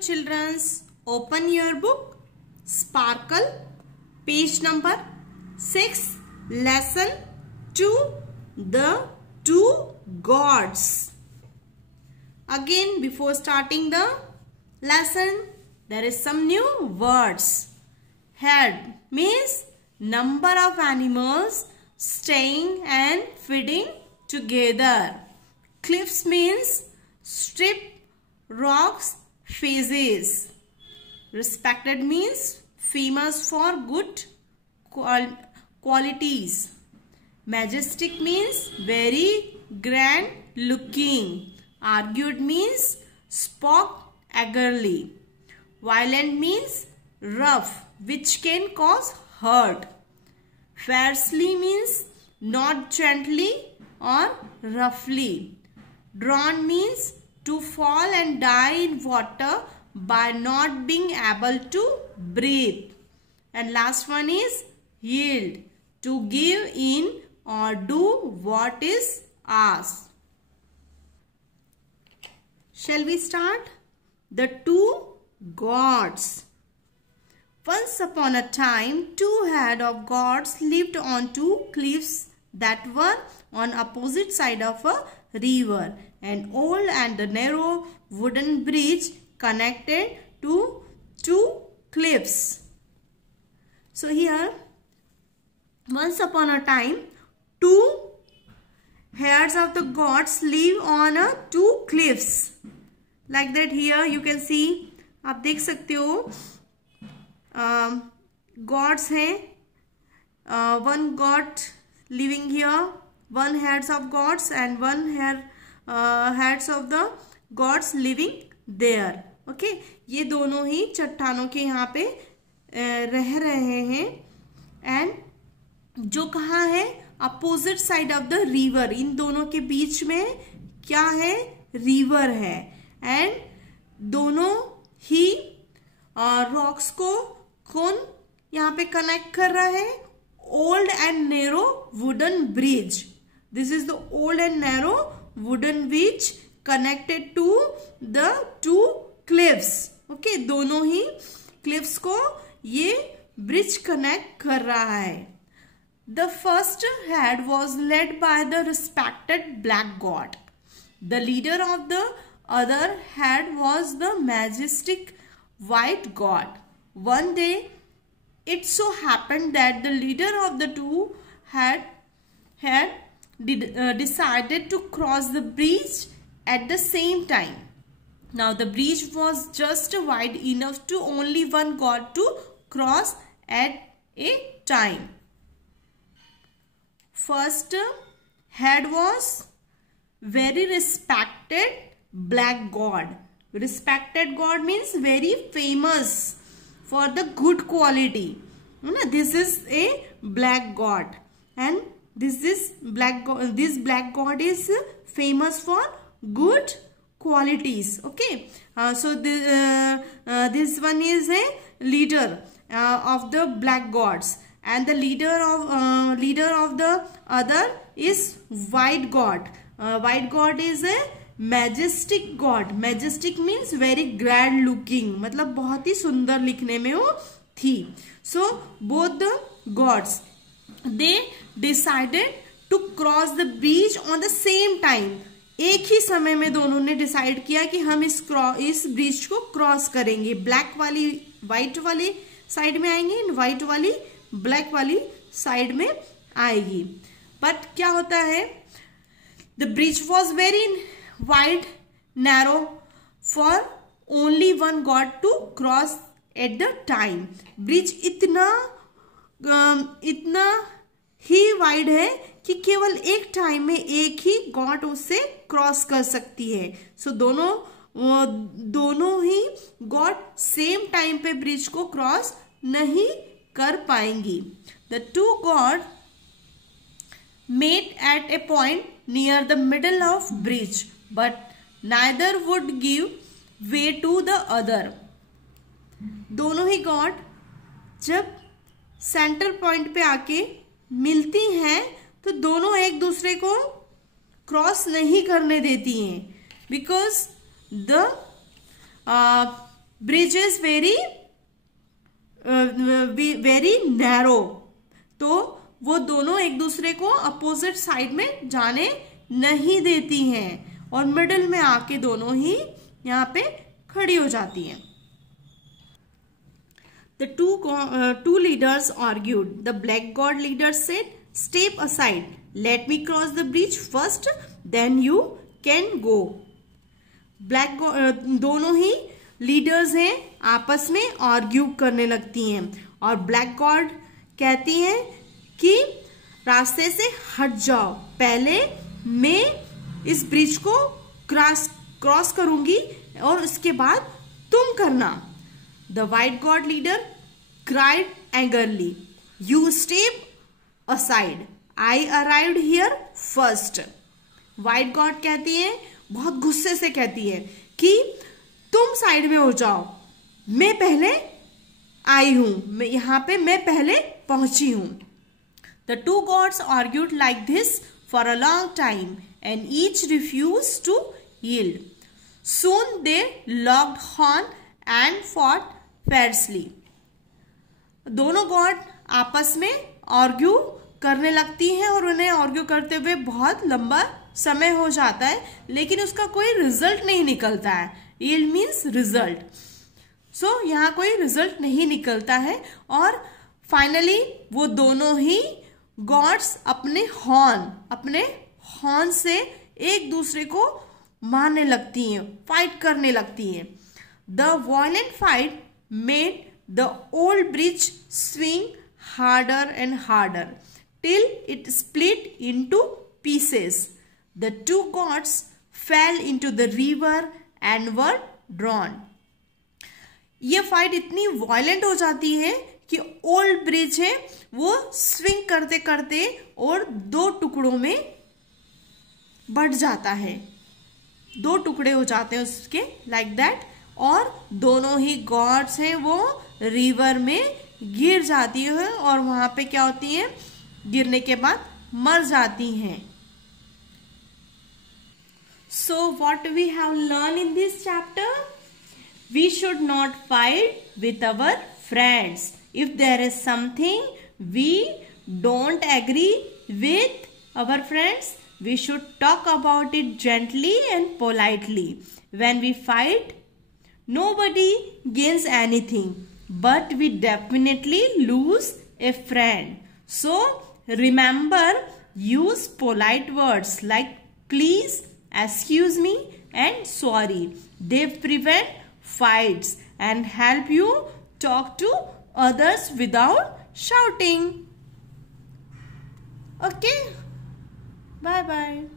childrens, open your book, Sparkle, page number 6, lesson 2, the two gods. Again, before starting the lesson, there is some new words. Herd means number of animals staying and feeding together. Cliffs means steep rocks faces. Respected means famous for good qualities. Majestic means very grand looking. Argued means spoke angrily. Violent means rough, which can cause hurt. Fiercely means not gently or roughly. Drown means to fall and die in water by not being able to breathe. And last one is yield, to give in or do what is asked. Shall we start? The two gods. Once upon a time, two heads of gods lived on two cliffs that were on opposite side of a river. An old and narrow wooden bridge connected to two cliffs. So here, once upon a time, two heads of the gods live on two cliffs. Like that here you can see, आप देख सकते हो gods हैं, one god living here, one heads of gods and one heads of the gods living there. Okay, ये दोनों ही चट्टानों के यहाँ पे रह रहे हैं. एंड जो कहाँ है, opposite side of the river, इन दोनों के बीच में क्या है, रिवर है. एंड दोनों ही रॉक्स को कौन यहाँ पे कनेक्ट कर रहा है, old and narrow wooden bridge. This is the old and narrow wooden bridge connected to the two cliffs. Okay, दोनों ही क्लिफ्स को ये ब्रिज कनेक्ट कर रहा है. The first head was led by the respected black god. The leader of the other head was the majestic white god. One day, it so happened that the leader of the two had decided to cross the bridge at the same time. Now, the bridge was just wide enough to only one god to cross at a time. First head was very respected black god. Respected god means very famous for the good quality. This is a black god, and this black god is famous for good qualities. Okay, so this one is a leader of the black gods. And the leader of the other is white god. White god is a majestic god. Majestic means very grand looking, मतलब बहुत ही सुंदर लिखने में वो थी. So both the gods, they decided to cross the bridge on the same time. एक ही समय में दोनों ने डिसाइड किया कि हम इस ब्रिज को क्रॉस करेंगे. ब्लैक वाली व्हाइट वाली साइड में आएंगे, व्हाइट वाली ब्लैक वाली साइड में आएगी. बट क्या होता है, the bridge was very wide narrow for only one god to cross at the time. Bridge इतना ही वाइड है कि केवल एक टाइम में एक ही गॉड उससे क्रॉस कर सकती है. सो दोनों ही गॉड सेम टाइम पे ब्रिज को क्रॉस नहीं कर पाएंगी. The two gods met at a point near the middle of bridge, but neither would give way to the other. दोनों ही गॉड जब सेंटर पॉइंट पे आके मिलती हैं तो दोनों एक दूसरे को क्रॉस नहीं करने देती हैं, because the bridge is very narrow, तो वो दोनों एक दूसरे को अपोजिट साइड में जाने नहीं देती हैं और मिडिल में आके दोनों ही यहाँ पे खड़ी हो जाती हैं. The two leaders argued. The black god leader said, "Step aside. Let me cross the bridge first. Then you can go." दोनों ही लीडर्स हैं, आपस में आर्ग्यू करने लगती हैं और ब्लैक गॉड कहती हैं कि रास्ते से हट जाओ, पहले मैं इस ब्रिज को क्रॉस करूंगी और उसके बाद तुम करना. The white god leader cried angrily, "You step aside. I arrived here first." White god कहती है, बहुत गुस्से से कहती है कि तुम साइड में हो जाओ, मैं पहले आई हूं, यहां पे मैं पहले पहुंची हूं. The two gods argued like this for a long time and each refused to yield. Soon they locked horn and fought fiercely. दोनों गॉड आपस में आर्ग्यू करने लगती हैं और उन्हें आर्ग्यू करते हुए बहुत लंबा समय हो जाता है, लेकिन उसका कोई रिजल्ट नहीं निकलता है. Yield means result. सो यहाँ कोई रिजल्ट नहीं निकलता है और फाइनली वो दोनों ही गॉड्स अपने हॉर्न से एक दूसरे को मारने लगती हैं, फाइट करने लगती हैं. The violent fight made the old bridge swing harder and harder till it split into pieces. The two gods fell into the river and were drowned. ये फाइट इतनी वायलेंट हो जाती है कि ओल्ड ब्रिज है वो स्विंग करते करते और दो टुकड़ों में बढ़ जाता है, दो टुकड़े हो जाते हैं उसके लाइक दैट, और दोनों ही गॉड्स हैं वो रिवर में गिर जाती है और वहां पे क्या होती है, गिरने के बाद मर जाती हैं. So what we have learn in this chapter, we should not fight with our friends. If there is something we don't agree with our friends, we should talk about it gently and politely. When we fight, nobody gains anything, but we definitely lose a friend. So remember, use polite words like please, excuse me and sorry. They prevent fights and help you talk to others without shouting. Okay? Bye bye.